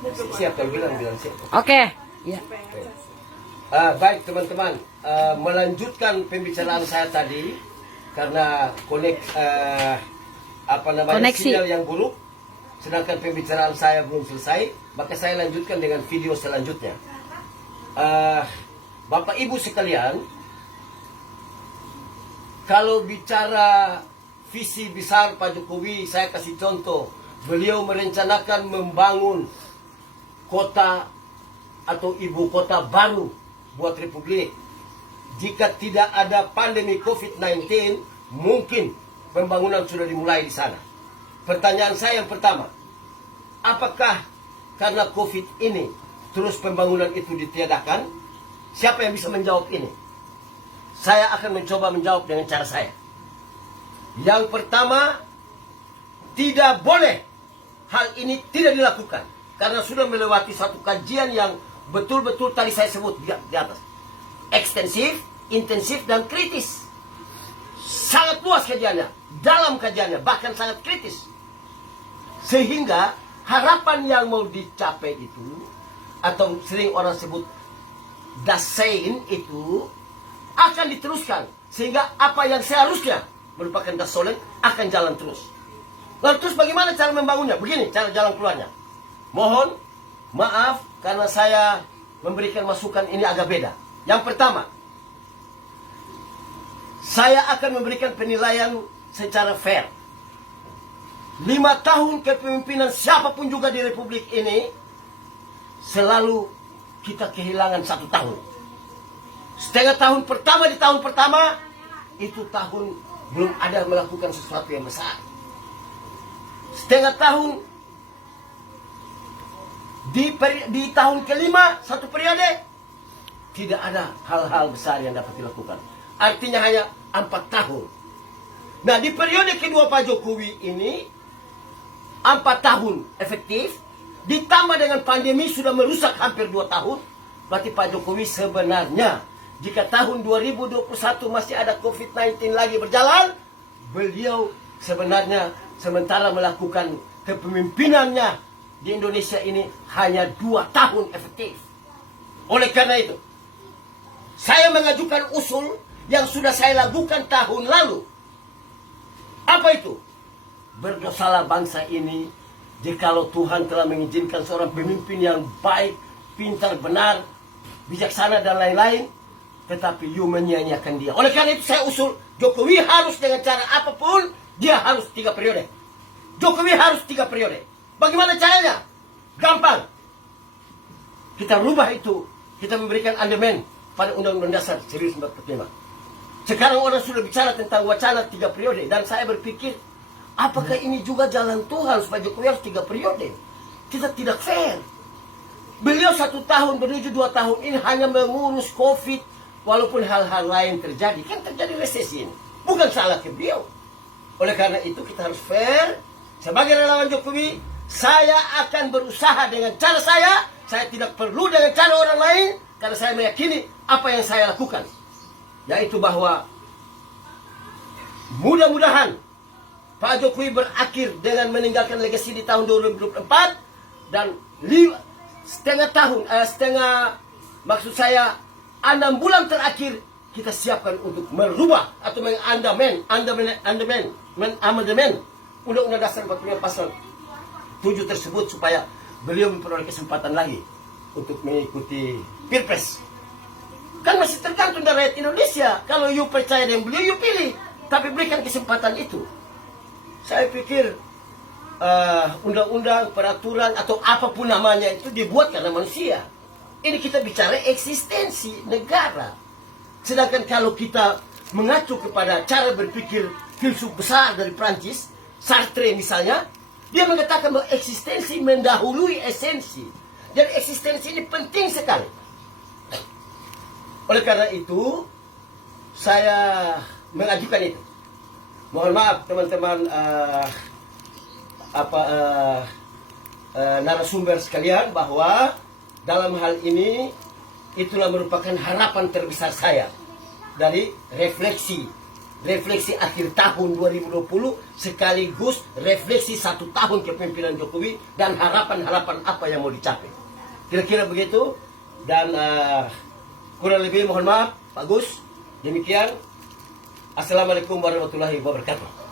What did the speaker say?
Siap, kalau bilang siap. Oke. Ya. Baik teman-teman, melanjutkan pembicaraan saya tadi karena Koneksi. sinyal yang buruk, sedangkan pembicaraan saya belum selesai, maka saya lanjutkan dengan video selanjutnya. Bapak Ibu sekalian, kalau bicara visi besar Pak Jokowi, saya kasih contoh, beliau merencanakan membangun kota atau ibu kota baru buat Republik. Jika tidak ada pandemi COVID-19, mungkin pembangunan sudah dimulai di sana. Pertanyaan saya yang pertama, apakah karena COVID ini terus pembangunan itu ditiadakan? Siapa yang bisa menjawab ini? Saya akan mencoba menjawab dengan cara saya. Yang pertama, tidak boleh hal ini tidak dilakukan karena sudah melewati satu kajian yang betul-betul tadi saya sebut di atas. Ekstensif, intensif, dan kritis. Sangat luas kajiannya, dalam kajiannya, bahkan sangat kritis. Sehingga harapan yang mau dicapai itu, atau sering orang sebut dasein itu, akan diteruskan. Sehingga apa yang seharusnya merupakan dasolen akan jalan terus. Lalu terus bagaimana cara membangunnya? Begini cara jalan keluarnya. Mohon maaf karena saya memberikan masukan ini agak beda. Yang pertama, saya akan memberikan penilaian secara fair. 5 tahun kepemimpinan siapapun juga di Republik ini, selalu kita kehilangan 1 tahun. Setengah tahun pertama di tahun pertama, itu tahun belum ada melakukan sesuatu yang besar. Setengah tahun di tahun kelima satu periode tidak ada hal-hal besar yang dapat dilakukan. Artinya hanya 4 tahun. Nah, di periode kedua Pak Jokowi ini 4 tahun efektif, ditambah dengan pandemi sudah merusak hampir 2 tahun. Berarti Pak Jokowi sebenarnya jika tahun 2021 masih ada COVID-19 lagi berjalan, beliau sebenarnya sementara melakukan kepemimpinannya di Indonesia ini hanya 2 tahun efektif. Oleh karena itu, saya mengajukan usul yang sudah saya lakukan tahun lalu. Apa itu? Berdosalah bangsa ini jikalau Tuhan telah mengizinkan seorang pemimpin yang baik, pintar, benar, bijaksana dan lain-lain, tetapi you menyia-nyiakan dia. Oleh karena itu saya usul Jokowi harus dengan cara apapun, dia harus 3 periode. Jokowi harus 3 periode. Bagaimana caranya? Gampang. Kita rubah itu. Kita memberikan amandemen pada Undang-Undang Dasar 1945. Sekarang orang sudah bicara tentang wacana 3 periode. Dan saya berpikir, apakah ini juga jalan Tuhan supaya Jokowi harus 3 periode? Kita tidak fair. Beliau 1 tahun menuju 2 tahun ini hanya mengurus COVID. Walaupun hal-hal lain terjadi. Kan terjadi resesi ini. Bukan salah ke beliau. Oleh karena itu kita harus fair. Sebagai relawan Jokowi, saya akan berusaha dengan cara saya. Saya tidak perlu dengan cara orang lain. Karena saya meyakini apa yang saya lakukan. Yaitu bahwa mudah-mudahan Pak Jokowi berakhir dengan meninggalkan legasi di tahun 2024. Dan maksud saya 6 bulan terakhir kita siapkan untuk merubah atau mengamandemen Undang-Undang Dasar 45 pasal 7 tersebut supaya beliau memperoleh kesempatan lagi untuk mengikuti Pilpres. Kan masih tergantung dari rakyat Indonesia. Kalau you percaya dengan beliau, you pilih. Tapi berikan kesempatan itu. Saya pikir undang-undang, peraturan atau apapun namanya itu dibuat karena manusia. Ini kita bicara eksistensi negara. Sedangkan kalau kita mengacu kepada cara berpikir filsuf besar dari Prancis, Sartre misalnya, dia mengatakan bahwa eksistensi mendahului esensi. Dan eksistensi ini penting sekali. Oleh karena itu, saya mengajukan itu. Mohon maaf teman-teman narasumber sekalian bahwa dalam hal ini itulah merupakan harapan terbesar saya dari refleksi refleksi akhir tahun 2020 sekaligus refleksi 1 tahun kepemimpinan Jokowi dan harapan-harapan apa yang mau dicapai. Kira-kira begitu. Dan kurang lebih mohon maaf Pak Gus. Demikian. Assalamualaikum warahmatullahi wabarakatuh.